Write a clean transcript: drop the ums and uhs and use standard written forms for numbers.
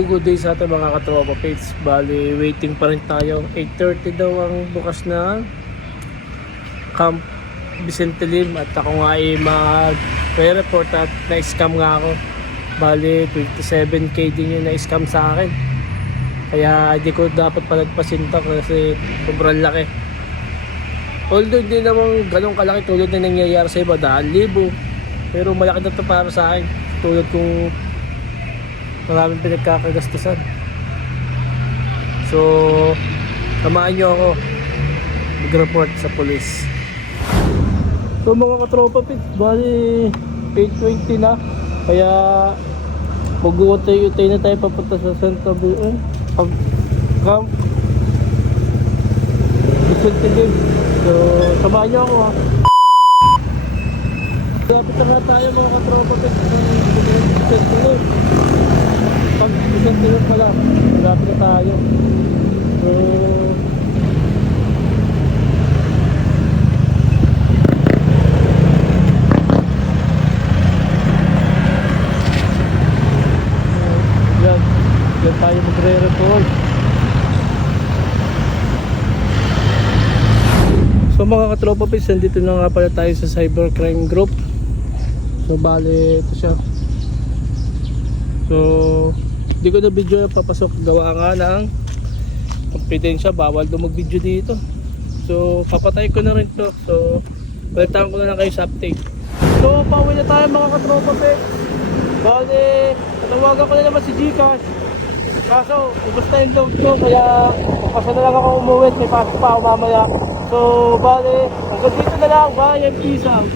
So good day sa ating mga katropa page. Bali waiting pa rin tayo. 8:30 daw ang bukas na Camp Vicente Lim at ako nga ay mag-report at na-scam nga ako. Bali 27k din yung na-scam sa akin. Kaya hindi ko dapat palagpasin to kasi sobrang laki. Although hindi naman ganun kalaki tulad na nangyayari sa iba, 1,000. Pero malaki na to para sa akin. Tulad kung maraming pinagkakagastusan. So, tamaan nyo ako mag-report sa police. So mga katropa pits, bali 8:20 na. Kaya mag-uutay-utay na tayo papunta sa Santa Camp Vicente Lim. So, tamaan nyo ako ha. Lapit na nga tayo mga katropa pits ng Vicente Lim. Pag Vicente Lim pala, lapit na tayo. So, yan tayo magre-report. So mga katropa pits, nandito na nga pala tayo sa cybercrime group. So bale ito siya. So hindi ko na video papasok, gawa nga ng confidential, bawal daw mag video dito. So papatay ko na rin to. So balitaan ko na lang kayo sa update. So pauwi na tayo mga katropa pits. Bale tatawagan ko na naman si Gcash. Kaso, ubos na yung load ko, kaya kasi na lang ako umuwi, may pasok pa ako mamaya. So, bale, hanggang dito na lang, bye and peace out.